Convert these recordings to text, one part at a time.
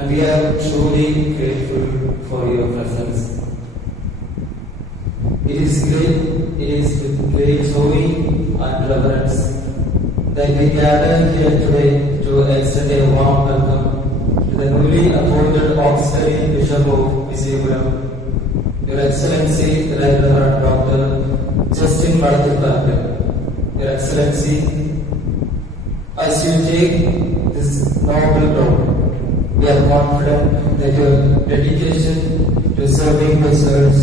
and we are truly grateful for your presence. It is with great joy and reverence that we gather here today to extend a warm welcome to the newly appointed Auxiliary Bishop of Vijayapuram, Your Excellency, the Reverend Dr. Justin Malathipparampil. Your Excellency, as you take this noble role, we are confident that your dedication to serving the church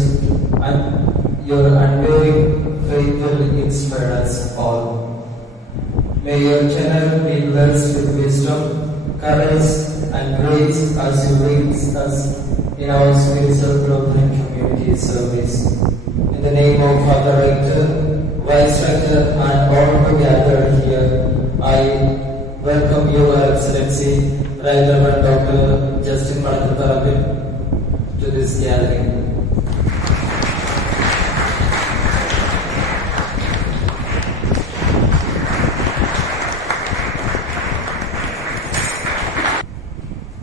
and your unwavering faith will inspire us all. May your channel be blessed with wisdom, courage, and grace as you lead us in our spiritual growth and community service. In the name of Father Rector, Vice Rector, and all who gathered here, I welcome Your Excellency, Right Reverend Dr. Justin Malathipparampil, to this gathering.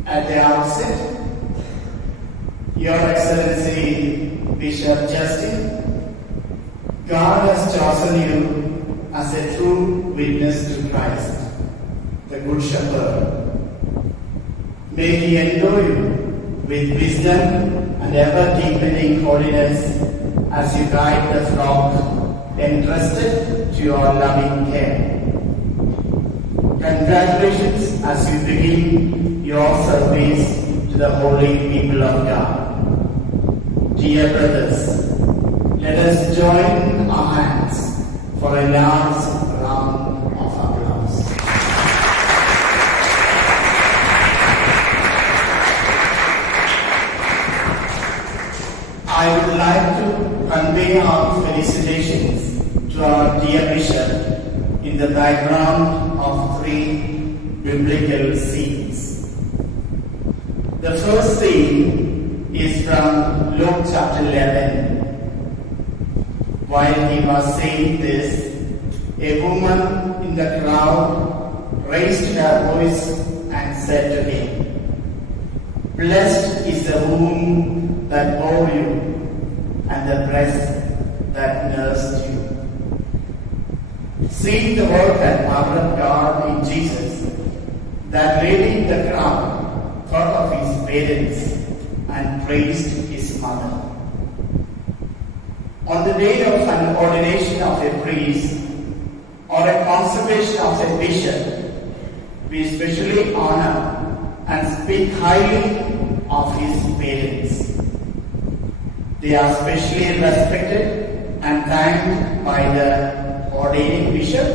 At the outset, Your Excellency Bishop Justin, God has chosen you as a true witness to Christ, the Good Shepherd. May He endow you with wisdom and ever-deepening holiness as you guide the flock entrusted to your loving care. Congratulations as you begin your service to the holy people of God. Dear brothers, let us join our hands for a last round of applause. I would like to convey our felicitations to our dear Bishop in the background of 3 biblical scenes. The first scene is from Luke chapter 11. While he was saying this, a woman in the crowd raised her voice and said to him, "Blessed is the womb that bore you, and the breast that nursed you." Seeing the work and power of God in Jesus, that lady in the crowd thought of his parents and praised his mother. On the day of an ordination of a priest or a consecration of a bishop, we especially honor and speak highly of his parents. They are specially respected and thanked by the ordaining bishop,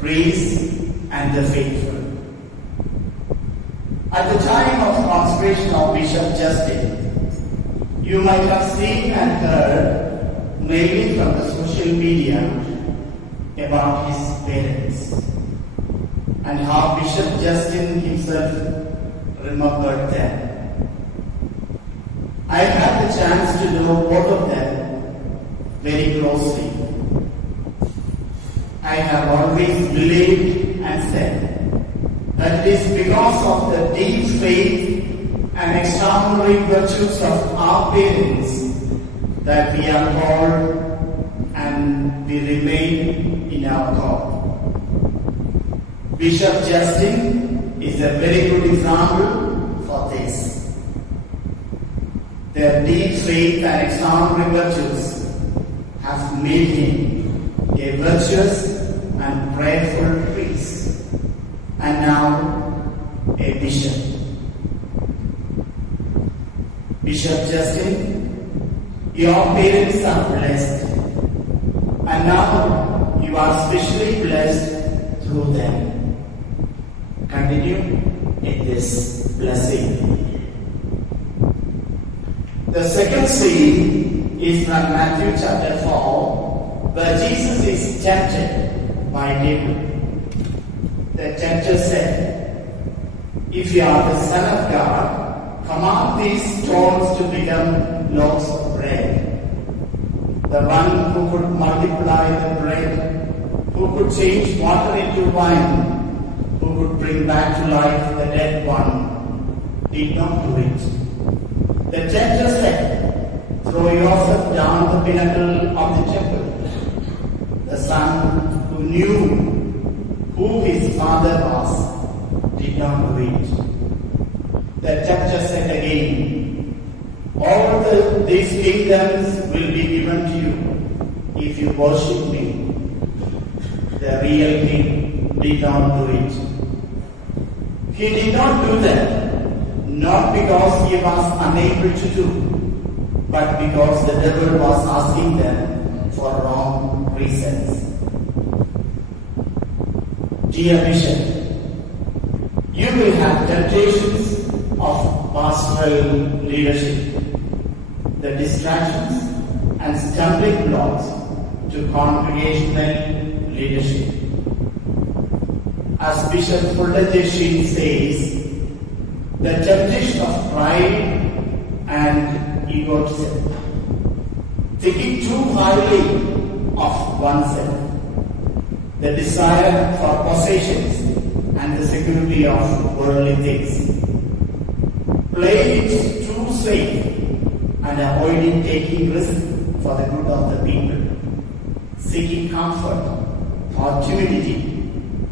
priests, and the faithful. At the time of consecration of Bishop Justin, you might have seen and heard, mainly from the social media, about his parents and how Bishop Justin himself remembered them. I had the chance to know both of them very closely. I have always believed and said that it is because of the deep faith and extraordinary virtues of our parents that we are called and we remain in our call. Bishop Justin is a very good example for this. Their deep faith and extraordinary virtues have made him a virtuous and prayerful priest, and now a bishop. Bishop Justin, your parents are blessed, and now you are specially blessed through them. Continue in this blessing. The second scene is from Matthew chapter 4, where Jesus is tempted by devil. The tempter said, "If you are the Son of God, command these stones to become loaves of bread." The one who could multiply the bread, who could change water into wine, who could bring back to life the dead one, did not do it. The tempter said, throw yourself down the pinnacle of the temple. The son who knew who his father was did not do it. The tempter said again, all these kingdoms will be given to you if you worship me. The real king did not do it. He did not do that, not because he was unable to do, but because the devil was asking them for wrong reasons. Dear Bishop, you will have temptations of pastoral leadership, the distractions and stumbling blocks to congregational leadership. As Bishop Fullerton says, the temptation of pride and egotism, thinking too highly of oneself, the desire for possessions and the security of worldly things, playing it too safe and avoiding taking risks for the good of the people, seeking comfort or timidity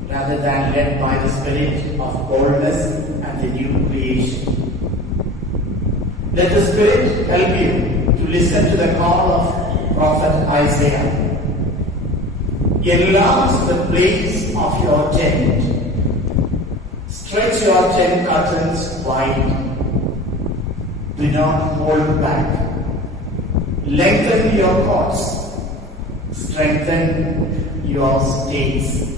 rather than led by the spirit of boldness and the new creation. Let the Spirit help you to listen to the call of Prophet Isaiah. Enlarge the place of your tent. Stretch your tent curtains wide. Do not hold back. Lengthen your cords. Strengthen your stakes.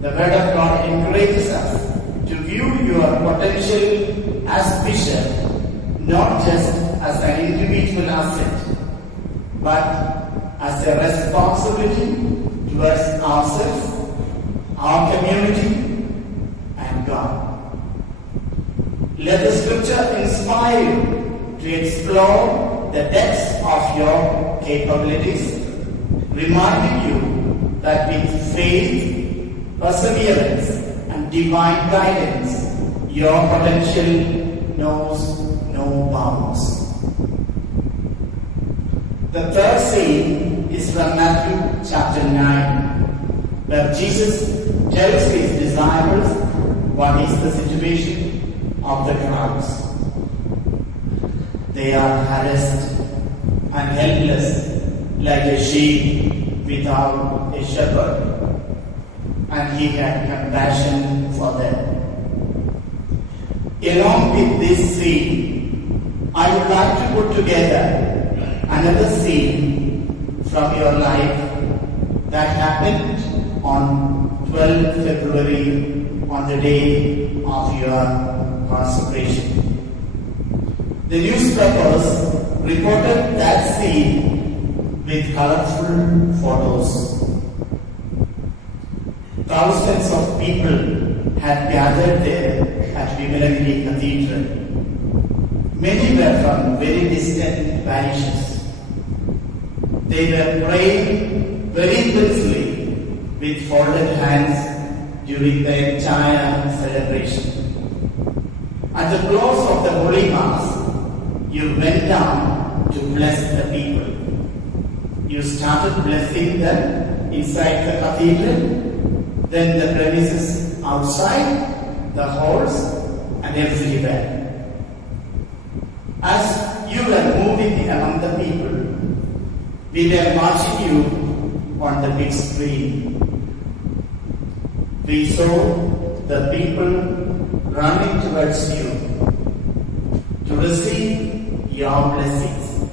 The Word of God encourages us to view your potential as bishop not just as an individual asset, but as a responsibility towards ourselves, our community, and God. Let the Scripture inspire you to explore the depths of your capabilities, reminding you that with faith, perseverance, and divine guidance, your potential knows no bounds. The third scene is from Matthew chapter 9, where Jesus tells his disciples what is the situation of the crowds. They are harassed and helpless like a sheep without a shepherd, and he had compassion for them. Along with this scene, I would like to put together another scene from your life that happened on 12th February on the day of your consecration. The newspapers reported that scene with colorful photos. Thousands of people had gathered there at Vimalagiri Cathedral. Many were from very distant parishes. They were praying very intensely with folded hands during the entire celebration. At the close of the Holy Mass, you went down to bless the people. You started blessing them inside the cathedral, then the premises outside, the halls, and everywhere. As you were moving among the people, we were watching you on the big screen. We saw the people running towards you to receive your blessings.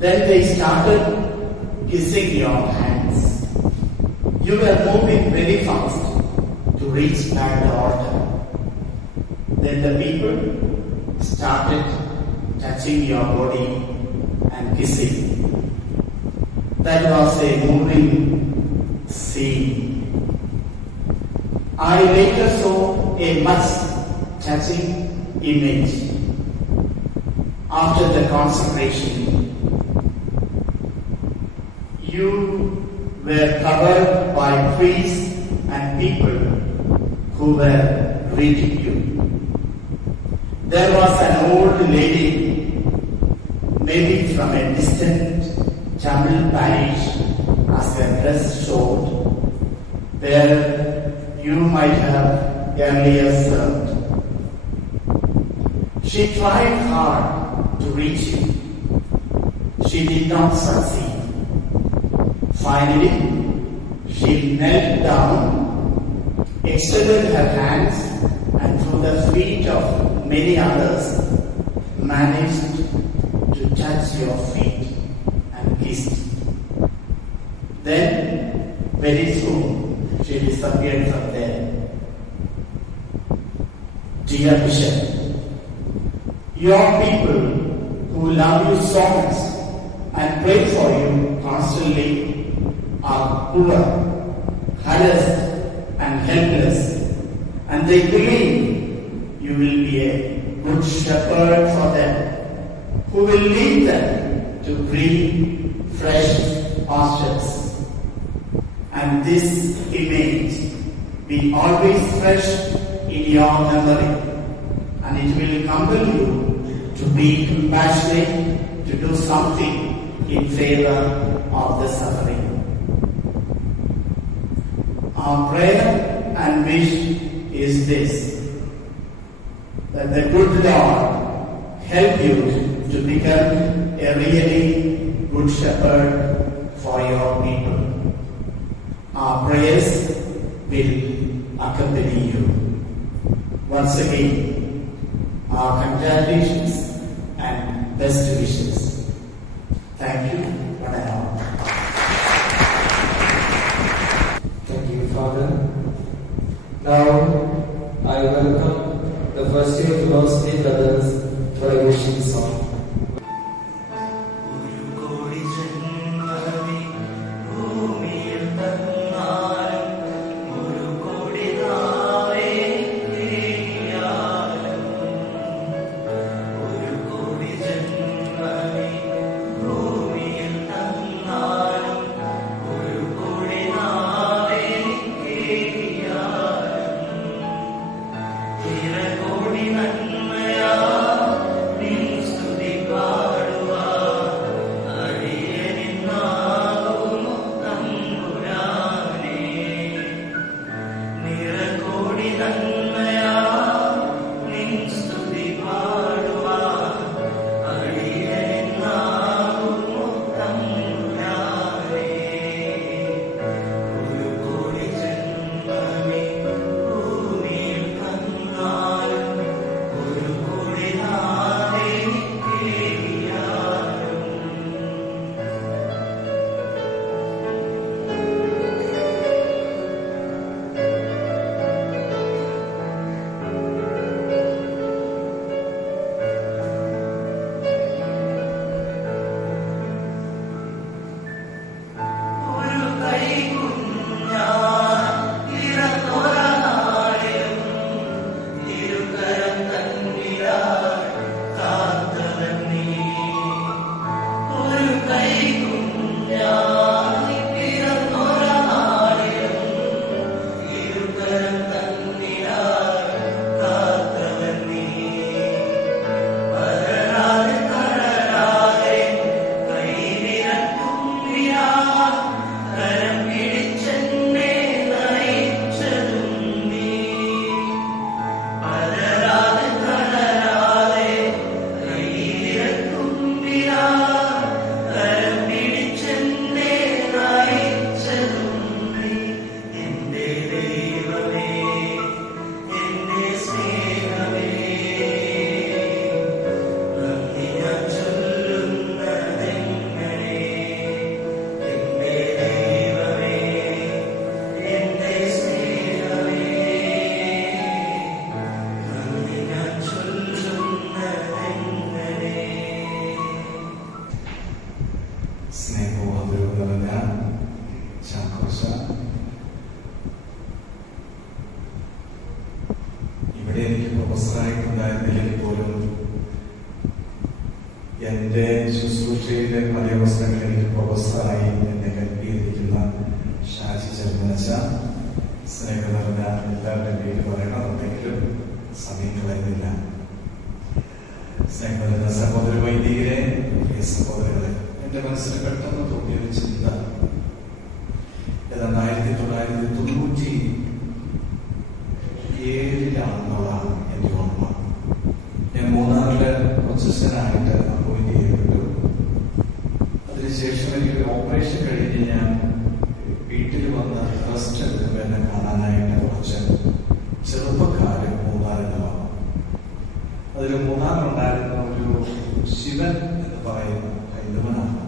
Then they started kissing your hands. You were moving very fast to reach back the altar. Then the people started touching your body and kissing. That was a moving scene. I later saw a much touching image. After the consecration, you were covered by priests and people who were greeting you. There was an old lady, maybe from a distant Tamil parish, as her dress showed, where you might have earlier served. She tried hard to reach you. She did not succeed. Finally, she knelt down, extended her hands, and through the feet of many others, managed to touch your feet and kissed. Then, very soon, she disappeared from there. Dear Bishop, your people who love you so much and pray for you constantly are poor, harassed and helpless, and they believe you will be a good shepherd for them, who will lead them to green, fresh pastures. And this image be always fresh in your memory, and it will compel you to be compassionate, to do something in favor of the suffering. Our prayer and wish is this, that the good Lord help you to become a really good shepherd for your people. Our prayers will accompany you. Once again, our congratulations and best wishes. Thank you, one and all. Thank you, Father. Now, I welcome the first year philosophy brothers for a wishing song. പ്രൊഫസറായിട്ടുണ്ടായിരുന്നില്ലെങ്കിൽ പോലും എൻ്റെ ശുശ്രൂഷയിലെ പല അവസരങ്ങളിൽ എനിക്ക് പ്രൊഫസറായി എന്നെ help ചെയ്തിരിക്കുന്ന ഷാജി ചെറുമനച്ച, സ്നേഹം നിറഞ്ഞ എല്ലാവരുടെയും പേര് പറയണമെന്നുണ്ടെങ്കിലും സമയം കളയുന്നില്ല. സ്നേഹമുള്ള സഹോദര വൈദികരെ, പ്രിയ സഹോദരങ്ങളെ, എന്റെ മനസ്സിൽ പെട്ടെന്ന് തോന്നിയ ഒരു ചിന്ത, ഏതാണ്ട് 1997 എന്റെ ഓർമ്മ. ഞാൻ മൂന്നാറില് പ്രൊസസ്സനായിട്ട് അപ്പോയിന്റ് ചെയ്യപ്പെട്ടു. അതിനുശേഷം എനിക്കൊരു ഓപ്പറേഷൻ കഴിഞ്ഞ് ഞാൻ വീട്ടിൽ വന്ന് റെസ്റ്റ് എടുക്കുമ്പോൾ എന്നെ കാണാനായിട്ട് കുറച്ച് ചെറുപ്പക്കാര് മൂന്നാറിൽ വന്നു. അതിൽ മൂന്നാറിലുണ്ടായിരുന്ന ഒരു ശിവൻ എന്ന് പറയുന്ന ഹൈന്ദവനാണ്.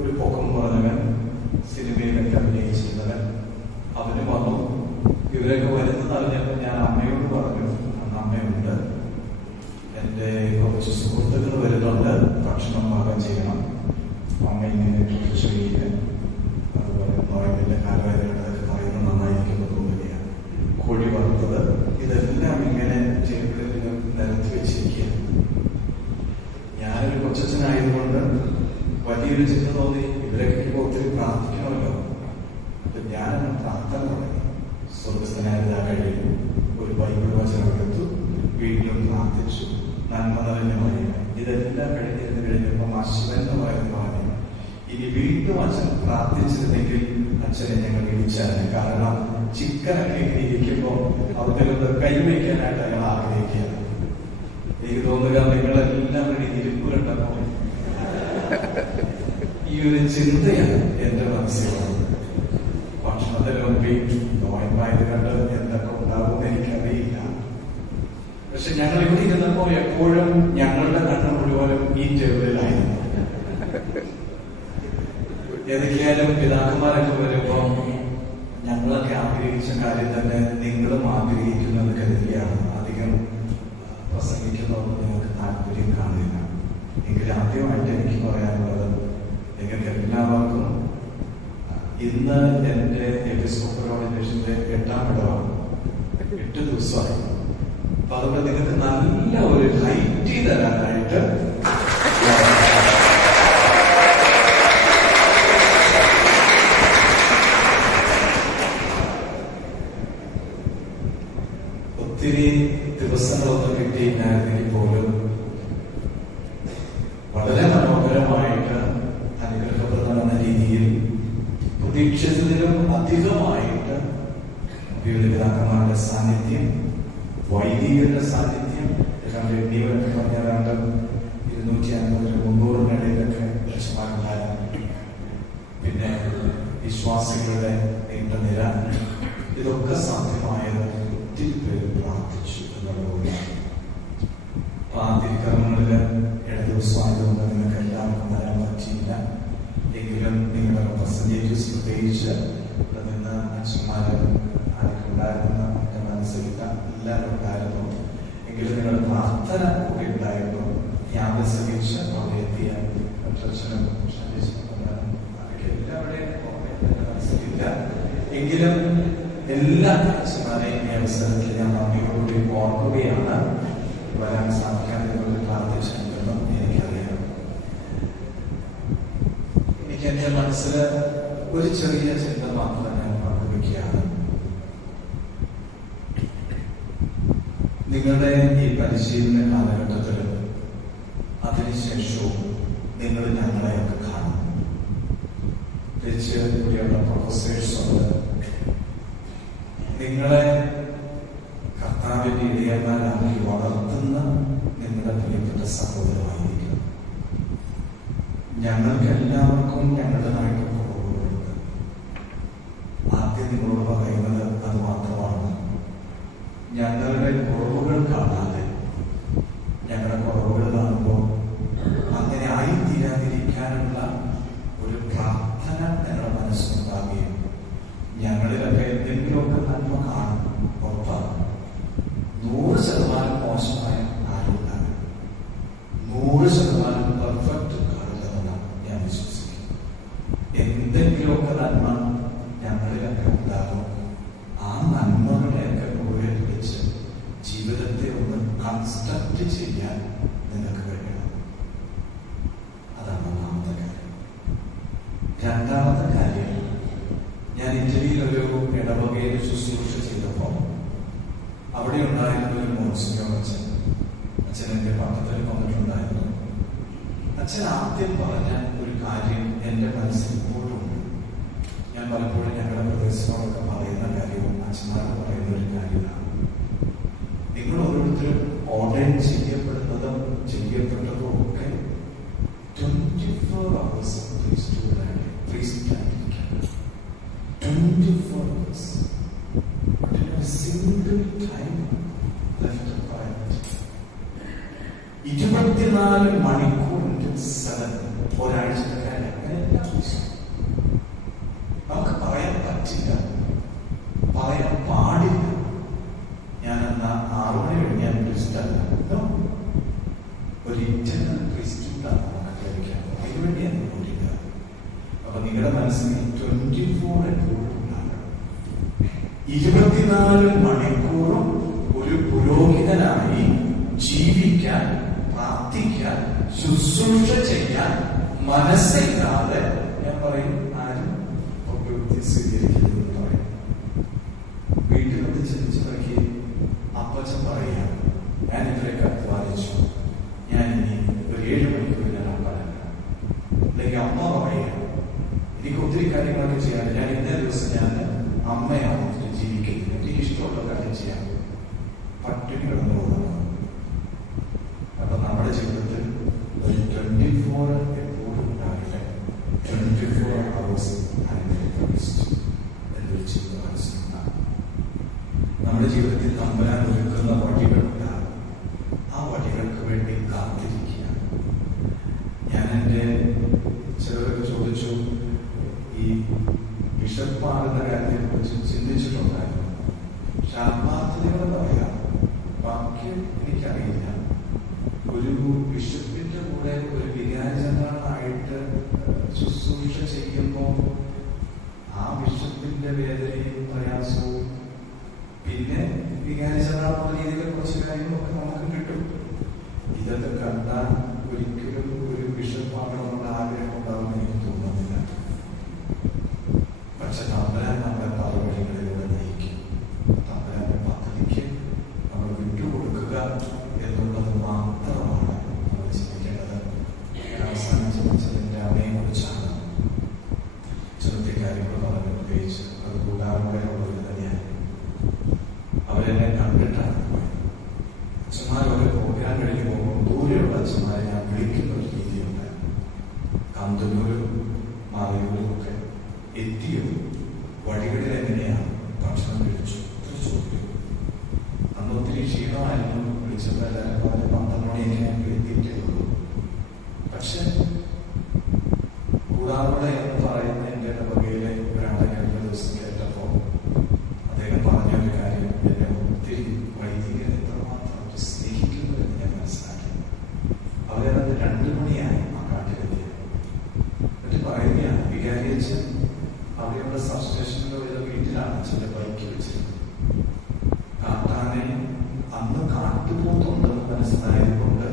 ഒരു പൊക്കം കുറഞ്ഞവൻ, സിനിമയിലൊക്കെ അഭിനയിച്ചിരുന്നവൻ. അവന് വന്നു. ഇവരൊക്കെ വരുന്നത് അറിഞ്ഞപ്പോൾ ഞാൻ അമ്മയോട് പറഞ്ഞു, അമ്മയുണ്ട്, എന്റെ കുറച്ച് സുഹൃത്തുക്കൾ വരുന്നുണ്ട്, ഭക്ഷണം പാകം ചെയ്യണം. അമ്മ ഇങ്ങനെ ചെയ്യില്ല, അതുപോലെ നോയലിന്റെ കാലവേദനകളൊക്കെ പറയുന്നത് നന്നായിരിക്കുന്നു തോന്നുകയാണ്. കോഴി വറുത്തത്, ഇതെല്ലാം ഇങ്ങനെ ടേബിളിൽ നിരത്തി വെച്ചിരിക്കുക. ഞാനൊരു കൊച്ചനായതുകൊണ്ട് വലിയൊരു ചിന്ത തോന്നി, ഇവരൊക്കെ ഒത്തിരി പ്രാർത്ഥിക്കണമല്ലോ. അപ്പൊ ഞാനൊന്ന് പ്രാർത്ഥന തുടങ്ങി. സ്വർഗസ്ഥനായ കഴിയും ഒരു ബൈബിൾ വചനം എടുത്തു, വീട്ടിലും പ്രാർത്ഥിച്ചു. നന്മ നിറഞ്ഞ മറിയം. ഇതെല്ലാം കഴിഞ്ഞപ്പോൾ ആ ശിവൻ എന്ന് പറയുന്ന പറഞ്ഞു, ഇനി വീണ്ടും അച്ഛൻ പ്രാർത്ഥിച്ചിരുന്നെങ്കിൽ അച്ഛനെ ഞങ്ങൾ ഇടിച്ചാണ്. കാരണം ചിക്കനൊക്കെ ഇങ്ങനെ ഇരിക്കുമ്പോൾ അവർക്കൊന്ന് കൈവയ്ക്കാനായിട്ട് അയാൾ ആഗ്രഹിക്കുകയാണ്. എനിക്ക് തോന്നുക നിങ്ങളെല്ലാവരുടെ ഇരിപ്പ് കണ്ടപ്പോൾ ഈ ഒരു ചിന്തയാണ് എന്റെ മനസ്സിൽ വന്നത്. ഭക്ഷണത്തിന് മുമ്പിൽ നോയമ്പായത് കണ്ട് എന്തൊക്കെ ഉണ്ടാകുമെന്ന് എനിക്കറിയില്ല. പക്ഷെ ഞങ്ങൾ ഇവിടെ ഇരുന്നപ്പോ എപ്പോഴും ഞങ്ങളുടെ കണ്ണ് മുഴുവനും ഈ ടേബിളിലായിരുന്നു. ഏതൊക്കെയായാലും പിതാക്കന്മാരൊക്കെ വരുമ്പോ ഞങ്ങളൊക്കെ ആഗ്രഹിച്ച കാര്യം തന്നെ നിങ്ങളും ആഗ്രഹിക്കുന്നത് കരുതിയാണ് അധികം പ്രസംഗിക്കുന്നതൊന്നും നിങ്ങൾക്ക് താല്പര്യം കാണില്ല. എങ്കിലും ആദ്യമായിട്ട് എനിക്ക് പറയാനുള്ളത്, നിങ്ങൾക്ക് എല്ലാവർക്കും ഇന്ന് എന്റെ എപ്പിസ്കോപ്പൽ ഓർഡിനേഷന്റെ 8ാം ഇടവാണ്. 8 ദിവസമായി. അപ്പൊ അതുകൊണ്ട് നിങ്ങൾക്ക് നല്ല ഒരു ഹൈറ്റ് തരാനായിട്ട് ഒത്തിരി ദിവസങ്ങളൊന്നും കിട്ടിയില്ലായിരുന്നെങ്കിൽ പോലും വളരെ മനോഹരമായിട്ട് അനുഗ്രഹപ്രദമെന്ന രീതിയിൽ പ്രതീക്ഷിച്ചതിലും അധികമായിട്ട് വിവിധമാരുടെ സാന്നിധ്യം, വൈദികരുടെ സാന്നിധ്യം, എണ്ണീവരൊക്കെ പറഞ്ഞാണ്ട് 250-300 ലക്ഷമാരുണ്ടായിരുന്നു. പിന്നെ വിശ്വാസികളുടെ നീണ്ട നിര. ഇതൊക്കെ സാധ്യമായത് ഒത്തിരി പേര് പ്രാർത്ഥിച്ചു എന്നുള്ളതുകൊണ്ടാണ്. പ്രാർത്ഥിക്കർമ്മങ്ങളില് ദിവസമായതുകൊണ്ട് നിങ്ങൾക്ക് എല്ലാവർക്കും വരാൻ പറ്റിയില്ല. എങ്കിലും നിങ്ങളുടെ റെപ്രസെന്റേറ്റീവ്സ് പ്രത്യേകിച്ച് ഇവിടെ നിന്ന് അച്ഛന്മാരും ആരൊക്കെ ഉണ്ടായിരുന്ന എന്റെ മനസ്സിലില്ല, എല്ലാവരും ഉണ്ടായിരുന്നു. എങ്കിലും നിങ്ങളുടെ പ്രാർത്ഥന കൂടി ഉണ്ടായിരുന്നു. യാമസരിച്ച് അവിടെ എത്തിയ അച്ഛനും അതൊക്കെ എല്ലാവരുടെയും എന്റെ മനസ്സിലില്ല. എങ്കിലും എല്ലാ അച്ഛന്മാരെയും ഈ അവസരത്തിൽ ഞാൻ നന്ദിയോടുകൂടി ഓർക്കുകയാണ്. വരാൻ സാധിക്കാൻ നിങ്ങൾ പ്രാർത്ഥിച്ചിട്ടുണ്ടെന്നും എനിക്കറിയാം. എനിക്ക് എന്റെ മനസ്സിൽ ഒരു ചെറിയ ചിന്ത മാത്രം ഞാൻ പങ്കുവയ്ക്കുകയാണ്. നിങ്ങളുടെ ഈ പരിശീലന കാലഘട്ടത്തിലും അതിനുശേഷവും നിങ്ങൾ ഞങ്ങളെയൊക്കെ കാണും. തിരിച്ച് ഇവിടെയുള്ള പ്രൊഫസേഴ്സ് ഉണ്ട്. നിങ്ങളെ കർത്താവിന്റെ ഇടയന്മാരാക്കി വളർത്തുന്ന നിങ്ങളുടെ പ്രിയപ്പെട്ട സഹോദരമായിരിക്കും. ഞങ്ങൾക്ക് എല്ലാവർക്കും ഞങ്ങളുടേതായിട്ട് കുറവുകളുണ്ട്. ആദ്യം നിങ്ങളോട് പറയുന്നത് അത് മാത്രമാണ്. ഞങ്ങളുടെ കുറവുകൾ കാണാതെ, ഞങ്ങളുടെ കുറവുകൾ കാണുമ്പോൾ അങ്ങനെ ആയിത്തീരാതിരിക്കാനുള്ള ഒരു പ്രാർത്ഥന ഞങ്ങളുടെ മനസ്സിലുണ്ടാകുകയും ഞങ്ങളിലൊക്കെ എന്തെങ്കിലുമൊക്കെ നന്മ കാണും. ഉറപ്പാണ് 100% മോശമായ ആരുണ്ടാകും, 100% പെർഫെക്റ്റ് കാണില്ലെന്നാണ് ഞാൻ വിശ്വസിക്കുന്നത്. എന്തെങ്കിലുമൊക്കെ നന്മ ഞങ്ങളിലൊക്കെ ഉണ്ടാകും. ആ നന്മകളെയൊക്കെ മുഴുവൻ പിടിച്ച് ജീവിതത്തെ ഒന്ന് കൺസ്ട്രക്ട് ചെയ്യാൻ നിങ്ങൾക്ക് കഴിയണം. അതാണ് ഒന്നാമത്തെ കാര്യം. രണ്ടാമത്തെ കാര്യം, ഞാൻ ഇറ്റലിയിൽ ഒരു ഇടവകയിൽ ശുശ്രൂഷ ചെയ്തപ്പോൾ അവിടെ ഉണ്ടായിരുന്ന ഒരു മോൺസിഞ്ഞോർ അച്ഛൻ എന്റെ പക്കത്തിൽ വന്നിട്ടുണ്ടായിരുന്നു. അച്ഛൻ ആദ്യം പറഞ്ഞ ഒരു കാര്യം എൻ്റെ മനസ്സിൽ ഇപ്പോഴും ഉണ്ട്. ഞാൻ പലപ്പോഴും ഞങ്ങളുടെ പ്രദേശങ്ങളൊക്കെ പറയുന്ന കാര്യവും അച്ഛന്മാർക്ക് പറയുന്ന ഒരു കാര്യമാണ്. നിങ്ങൾ ഓരോരുത്തരും ഓർഡർ ചെയ്യപ്പെടുന്നതും ചെയ്യപ്പെട്ടതും ഒക്കെ 24 hours പ്രീസ്റ്റായിരിക്കണം. 24 hours. But in a single time left quiet. 24 മണിക്കൂറിന്റെ 7 ഒരാഴ്ചത്തെ കാര്യം അങ്ങനെയല്ല. നമുക്ക് പറയാൻ പറ്റില്ല, പറയാൻ പാടില്ല. ഞാൻ എന്നാ 6 മണി കഴിഞ്ഞാൽ പ്രിസ്റ്റല്ല, ഒരു ഇന്റർണൽ പ്രിസ്റ്റൂട്ടാണ് നമുക്ക് കഴിക്കാൻ. അതിനുവേണ്ടിയാണ് നോക്കില്ല. അപ്പൊ നിങ്ങളുടെ മനസ്സിൽ 24 എപ്പോഴും ഉണ്ടാകണം. 24 മണിക്കൂറും ഒരു പുരോഹിതനായി ജീവിക്കാൻ, പ്രാർത്ഥിക്കാൻ, ശുശ്രൂഷ ചെയ്യാൻ മനസ്സില്ലാതെ ഞാൻ പറയും ആരും പൗരോഹിത്യം സ്വീകരിക്കരുതെന്ന് പറയും. വീട്ടിലോട്ട് ചിന്തിച്ച് നോക്കി. അപ്പച്ചൻ പറയാം, ഞാൻ ഇത്രയൊക്കെ അധ്വാനിച്ചു, ഞാൻ ഇനി ഒരു 7 മണിക്കൂർ ഞാൻ അപ്പനല്ല. അല്ലെങ്കിൽ അമ്മ പറയാം, എനിക്ക് ഒത്തിരി കാര്യങ്ങളൊക്കെ ചെയ്യാൻ, ഞാൻ ഇന്നേ ദിവസം ഞാൻ അമ്മയാണ് ജീവിക്കുന്നത്, എനിക്ക് ഇഷ്ടമുള്ള കാര്യം ചെയ്യാം, പട്ടിണി കിടന്നു പോകുന്നത്. അപ്പൊ നമ്മുടെ ജീവിതത്തിൽ ഒരു 24 എപ്പോഴും ഉണ്ടാകട്ടെ. 24 hours എന്നൊരു ചിന്ത മനസ്സിലുണ്ടാകും. നമ്മുടെ ജീവിതത്തിൽ തമ്പുരാൻ ഒരുക്കുന്ന വഴികളുണ്ടാകും. ആ വഴികൾക്ക് വേണ്ടി കാത്തിരിക്കുക. ഞാൻ എൻ്റെ ചിലരൊക്കെ ചോദിച്ചു, ഈ ബിഷപ്പാകുന്ന കാര്യത്തെ കുറിച്ച് ചിന്തിച്ചിട്ടുണ്ടായിരുന്നു. പക്ഷെ ആത്മാർത്ഥതയോടെ പറയാം, ബാക്കി എനിക്കറിയില്ല. ഒരു ബിഷപ്പിന്റെ കൂടെ ഒരു വികാരി ജനറലായിട്ട് ശുശ്രൂഷ ചെയ്യുമ്പോൾ ആ ബിഷപ്പിന്റെ വേദനയും പ്രയാസവും പിന്നെ വികാരി ജനറൽ എന്ന രീതിയിലെ കുറച്ച് കാര്യങ്ങളൊക്കെ നമുക്ക് കിട്ടും. ഇതൊക്കെ കണ്ടാൽ ഒരിക്കലും ഒരു ബിഷപ്പാകണമെന്നുള്ള ആഗ്രഹം ഉണ്ടാവുമെന്ന് എനിക്ക് തോന്നുന്നില്ല. പക്ഷെ തമ്പുരാൻ നമ്മളെ പല വഴികളിലൂടെ നയിക്കും. തമ്പുരാന്റെ പദ്ധതിക്ക് നമ്മൾ വിട്ടുകൊടുക്കുക എന്നുള്ളത് മാത്രമാണ് നമ്മൾ ചിന്തിക്കേണ്ടത്. അവസാനം ചിന്തിച്ചത് എൻ്റെ അമ്മയെ കുറിച്ചാണ്. ചെറുത്തി കാര്യങ്ങൾ പറഞ്ഞു, പ്രത്യേകിച്ച് അത് കൂടാറുള്ളവർ തന്നെയാണ്. അവരെന്നെ കണ്ടിട്ടാണ് പോയത്. അച്ഛന്മാരൊക്കെ പ്രോഗ്രാം കഴിഞ്ഞ് പോകുമ്പോൾ ദൂരെയുള്ള അച്ഛന്മാരെ ഞാൻ വിളിക്കുന്ന ഒരു രീതിയുണ്ട്. കന്തൂരും മാറിയൂരും ഒക്കെ എത്തിയത് വഴികളിൽ എങ്ങനെയാണ് ഭക്ഷണം കഴിച്ചു ചോദിക്കും. അന്ന് ഒത്തിരി ക്ഷീണമായിരുന്നു. വിളിച്ചപ്പോൾ എല്ലാവരും പറഞ്ഞ് 12 മണിയൊക്കെ ഞങ്ങൾക്ക് എത്തിയിട്ടേ ഉള്ളൂ. പക്ഷെ കൂടാറുള്ള എന്ന് പറയുന്ന എൻ്റെ വകയിലെ ഒരാളെ കഴിഞ്ഞ ദിവസം കേട്ടപ്പോൾ അദ്ദേഹം പറഞ്ഞ ഒരു കാര്യം എന്നെ ഒത്തിരി വൈദികരെ എത്രമാത്രം സ്നേഹിക്കുന്നു എന്ന് ഞാൻ മനസ്സിലാക്കി. അവരത് 2 മണിയായി ആ കാട്ടിലെത്തിയത്. എന്നിട്ട് പറയുകയാണ്, വികാരിയച്ഛൻ അവിടെയുള്ള സബ് സ്റ്റേഷനിലോ ഏതോ വീട്ടിലാണ് അച്ഛൻ്റെ ബൈക്ക് വെച്ചത്. കാട്ടാനെ അന്ന് കാട്ടുപോത്തുണ്ടെന്ന് മനസ്സിലായതുകൊണ്ട്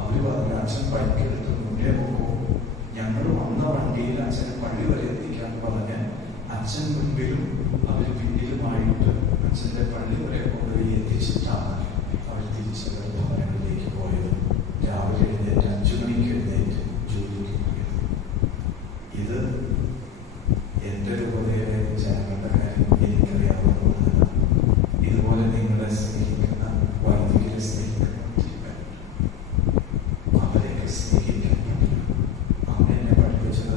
അവര് പറഞ്ഞു, അച്ഛൻ ബൈക്കെടുത്ത് മുന്നേ പോകും, ഞങ്ങൾ വന്ന വണ്ടിയിൽ അച്ഛനെ പള്ളി വരെ എത്തിക്കാന്ന് പറഞ്ഞ് അച്ഛൻ മുൻപിലും അവർ പിന്നിലുമായിട്ട് അച്ഛൻ്റെ പള്ളി വരെ കൊണ്ടുപോയി എത്തിച്ചിട്ടാണ് അവർ തിരിച്ച് ഭവനങ്ങളിലേക്ക് പോയത്. രാവിലെ എഴുന്നേറ്റ് 5 മണിക്ക് എഴുന്നേറ്റ് ജോലിക്ക് പോയത്. ഇത് എൻ്റെ രൂപതയിലെ ജനങ്ങളുടെ കാര്യം എനിക്കറിയാവുന്നതാണ്. ഇതുപോലെ നിങ്ങളെ സ്നേഹിക്കുന്ന വൈദികരെ സ്നേഹിക്കുന്ന അവരെയൊക്കെ സ്നേഹിക്കാൻ പറ്റില്ല. അമ്മ എന്നെ പഠിപ്പിച്ചത്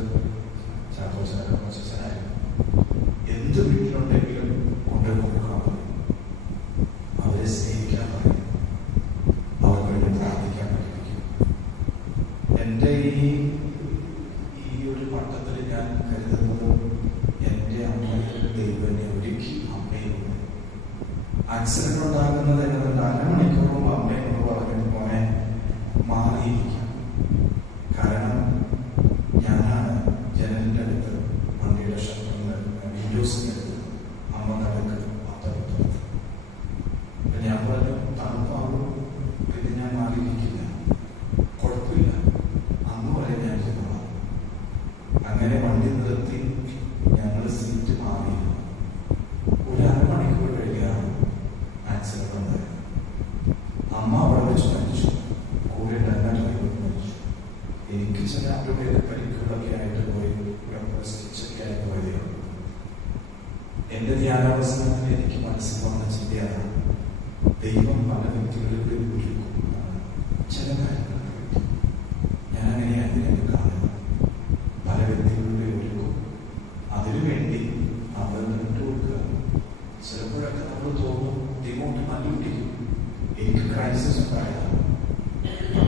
ചാക്കോച്ചനായിരുന്നു. എന്ത് വീട്ടിലുണ്ടെങ്കിലും കൊണ്ടു കൊടുക്കാൻ പറയും, അവരെ സ്നേഹിക്കാൻ പറയും, അവർക്ക് വേണ്ടി പ്രാർത്ഥിക്കാൻ പഠിപ്പിക്കും. എൻ്റെ ഈ ഒരു പട്ടത്തിൽ ഞാൻ കരുതുന്നത് എൻ്റെ അമ്മയിൽ ദൈവനെ ഒരുക്കി അമ്മയുണ്ട്. ആക്സിഡന്റ് ഉണ്ടാകുന്നത് എന്നതുകൊണ്ട് 1/2 മണിക്കൂറും അമ്മയെന്ന് പറഞ്ഞിട്ട് മോനെ മാറിയിരിക്കാം. കാരണം ഞാനാണ് ജനലിൻ്റെ അടുത്ത് വണ്ടിയുടെ ഷട്ടറിൽ വിൻഡോസിൻ്റെ അടുത്ത്, അമ്മ നടക്ക് അപ്പുറത്ത്. അപ്പൊ ഞാൻ പറഞ്ഞു, തണുപ്പാകും, പിന്നെ ഞാൻ മാറിയിരിക്കില്ല, കുഴപ്പമില്ല. അന്ന് വരെ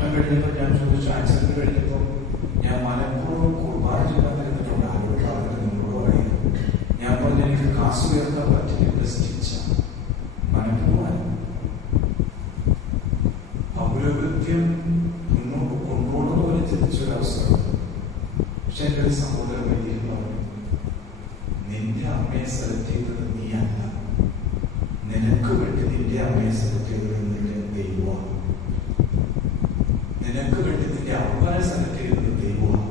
പ്രസംഗം കഴിഞ്ഞപ്പോൾ ഞാൻ ചോദിച്ചു, ആക്സിഡന്റ് കഴിഞ്ഞപ്പോൾ ഞാൻ മനഃപൂർവ്വം കുർബാന ചൊല്ലാൻ ഇരുന്നിട്ടുണ്ട്. ആരോട് പറഞ്ഞിട്ട് നിങ്ങളോട് പറയുന്നു. ഞാൻ പറഞ്ഞു എനിക്ക് കാശ് ഉയർത്താൻ പറ്റില്ല, സ്റ്റിച്ച മനഃപൂർവ്വം പൗരകൃത്യം മുന്നോട്ട് കൊണ്ടുപോകുന്ന പോലെ ചിന്തിച്ചൊരവസ്ഥ. പക്ഷെ എൻ്റെ ഒരു സഹോദരൻ വലിയ പറഞ്ഞു, നിന്റെ അമ്മയെ സെലക്ട് ചെയ്തത് നീയല്ല, നിനക്ക് വേണ്ടി നിന്റെ അമ്മയെ സെലക്ട് ചെയ്തത് നിന്റെ ദൈവമാണ്. നിനക്ക് വേണ്ടി നിന്റെ അമ്മയെ സെലക്ട് ചെയ്തത് ദൈവമാണ്.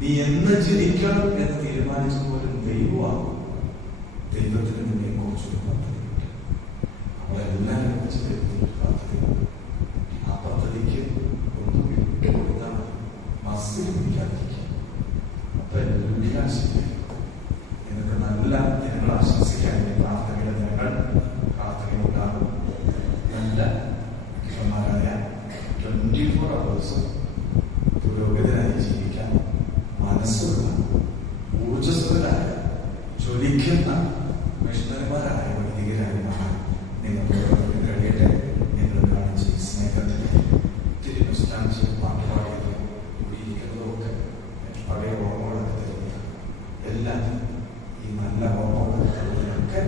നീ എന്ന് ജനിക്കണം എന്ന് തീരുമാനിച്ച പോലും ദൈവമാണ്. ദൈവത്തിന് നിന്നെ കുറിച്ചൊരു പദ്ധതി കിട്ടും. അവളെല്ലാവരും കുറിച്ച് ദൈവത്തിന് പദ്ധതി. ആ പദ്ധതിക്ക് ഒന്ന് വിട്ടുകൊടുത്താൽ മസിൽ പിടിക്കാതിരിക്കും. അപ്പൊ എല്ലാം ശരിയായി. നിങ്ങൾക്ക് നല്ല ദിനങ്ങൾ ആശംസിക്കാൻ പ്രാർത്ഥനയുടെ ദിനങ്ങൾ പ്രാർത്ഥനയുണ്ടാകും. നല്ല മുഖ്യന്മാരായ 24 hours പുരോഗതിയായി ജീവിക്കാൻ മനസ്സുള്ള ഊർജസ്വരായ ജ്വലിക്കുന്ന മിഷണറിമാരായ വൈദികരായ മാറാൻ നിങ്ങൾക്ക് കഴിയട്ടെ. നിങ്ങൾ കാണിച്ച ഈ സ്നേഹത്തിന് ഒത്തിരി നൊസ്റ്റാൾജിയ പാട്ടുപാടിയത് കൂടിയിരിക്കുന്നതൊക്കെ പഴയ ഓർമ്മകളൊക്കെ തരുന്നത് എല്ലാം ഈ നല്ല ഓർമ്മകളൊക്കെ തരുന്നതിനൊക്കെ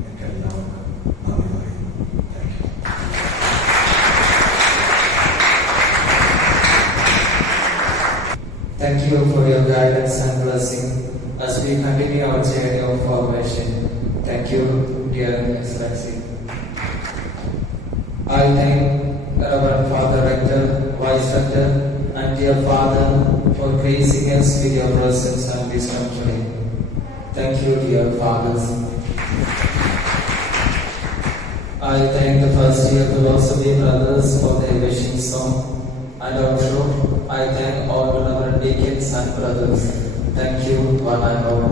എനിക്ക് എല്ലാവർക്കും നന്ദി പറയുന്നു. Thank you. Thank you for your guidance and blessing as we continue our journey of formation. Thank you, dear Excellency. I thank Reverend Father Rector, Vice Rector, and dear Father for gracing us with your presence and wisdom today. Thank you, dear Fathers. I thank the first year philosophy brothers for their wishing song, and also I thank all beloved deacons and brothers. Thank you, one and all.